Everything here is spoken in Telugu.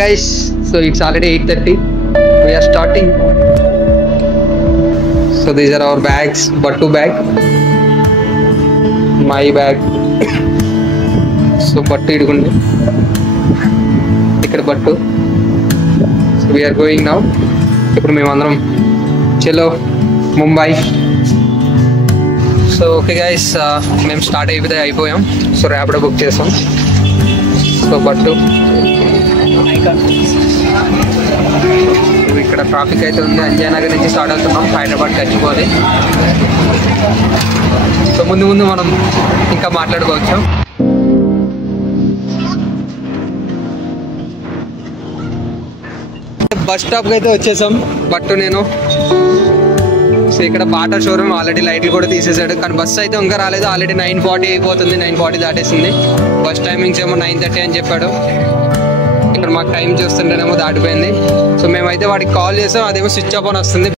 Guys, so it's already 8:30. We are starting. So these are our bags. Battu bag, my bag. So Battu idukundi. Ikkada Battu. So we are going now. Ippudu mem andaram chalo Mumbai. So okay guys, mem start అయిపోయాం. So rapido book చేసాం. So Battu. ఇక్కడ ట్రాఫిక్ అయితే ఉంది. అంజానగర్ నుంచి స్టార్ట్ అవుతున్నాం హైదరాబాద్ గచ్చిబౌలి. సో ముందు మనం ఇంకా మాట్లాడుకోవచ్చు. బస్ స్టాప్కి అయితే వచ్చేసాం. బట్ నేను సో ఇక్కడ బాటా షోరూమ్ ఆల్రెడీ లైట్లు కూడా తీసేసాడు, కానీ బస్సు అయితే ఇంకా రాలేదు. ఆల్రెడీ 9:40 అయిపోతుంది, 9:40 దాటేసింది. బస్ టైమింగ్స్ ఏమో 9:30 అని చెప్పాడు. ఇక్కడ మాకు టైం చూస్తుంటేనేమో దాటిపోయింది. సో మేమైతే వాడికి కాల్ చేసాం, అదేమో స్విచ్ ఆఫ్ అని వస్తుంది.